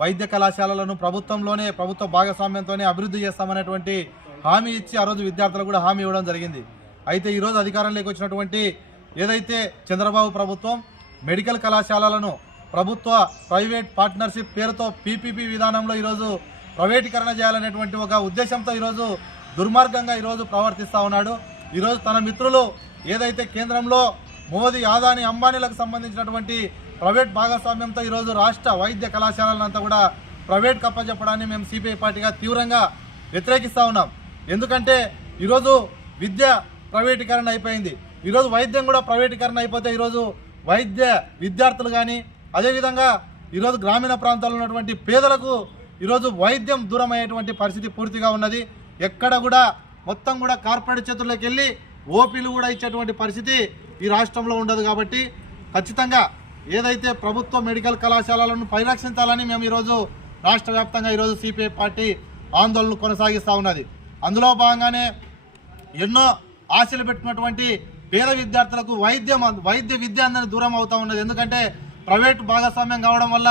వైద్య కళాశాలలను ప్రభుత్వ భాగస్వామ్యంతోనే అభివృద్ధి చేస్తామనేటువంటి హామీ ఇచ్చి ఆ రోజు విద్యార్థులకు కూడా హామీ ఇవ్వడం జరిగింది. అయితే ఈరోజు అధికారంలోకి వచ్చినటువంటి ఏదైతే చంద్రబాబు ప్రభుత్వం మెడికల్ కళాశాలలను ప్రభుత్వ ప్రైవేట్ పార్ట్నర్షిప్ పేరుతో పీపీపీ విధానంలో ఈరోజు ప్రైవేటీకరణ చేయాలనేటువంటి ఒక ఉద్దేశంతో ఈరోజు దుర్మార్గంగా ఈరోజు ప్రవర్తిస్తూ ఉన్నాడు. ఈరోజు తన మిత్రులు ఏదైతే కేంద్రంలో మోదీ, అదానీ, అంబానీలకు సంబంధించినటువంటి ప్రైవేట్ భాగస్వామ్యంతో ఈరోజు రాష్ట్ర వైద్య కళాశాలలంతా కూడా ప్రైవేట్ కప్పచెప్పడాన్ని మేము సిపిఐ పార్టీగా తీవ్రంగా వ్యతిరేకిస్తూ ఉన్నాం. ఎందుకంటే ఈరోజు విద్య ప్రైవేటీకరణ అయిపోయింది. ఈరోజు వైద్యం కూడా ప్రైవేటీకరణ అయిపోతే ఈరోజు వైద్య విద్యార్థులు కానీ అదేవిధంగా ఈరోజు గ్రామీణ ప్రాంతాల్లో ఉన్నటువంటి పేదలకు ఈరోజు వైద్యం దూరం అయ్యేటువంటి పరిస్థితి పూర్తిగా ఉన్నది. ఎక్కడ కూడా మొత్తం కూడా కార్పొరేట్ చేతుల్లోకి వెళ్ళి ఓపీలు కూడా ఇచ్చేటువంటి పరిస్థితి ఈ రాష్ట్రంలో ఉండదు. కాబట్టి ఖచ్చితంగా ఏదైతే ప్రభుత్వ మెడికల్ కళాశాలలను పరిరక్షించాలని మేము ఈరోజు రాష్ట్ర వ్యాప్తంగా ఈరోజు సిపిఐ పార్టీ ఆందోళనలు కొనసాగిస్తూ ఉన్నది. అందులో భాగంగానే ఎన్నో ఆశలు పెట్టుకున్నటువంటి పేద విద్యార్థులకు వైద్య విద్య అందరినీ దూరం అవుతూ ఉన్నది. ఎందుకంటే ప్రైవేట్ భాగస్వామ్యం కావడం వల్ల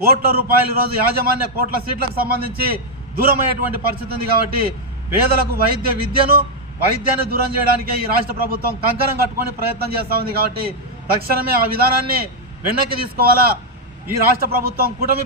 కోట్ల రూపాయలు ఈరోజు యాజమాన్య కోట్ల సీట్లకు సంబంధించి దూరం అయ్యేటువంటి పరిస్థితి ఉంది. కాబట్టి పేదలకు వైద్యాన్ని దూరం చేయడానికే ఈ రాష్ట్ర ప్రభుత్వం కంకణం కట్టుకొని ప్రయత్నం చేస్తూ ఉంది. కాబట్టి తక్షణమే ఆ విధానాన్ని వెనక్కి తీసుకోవాలా. ఈ రాష్ట్ర ప్రభుత్వం కూటమి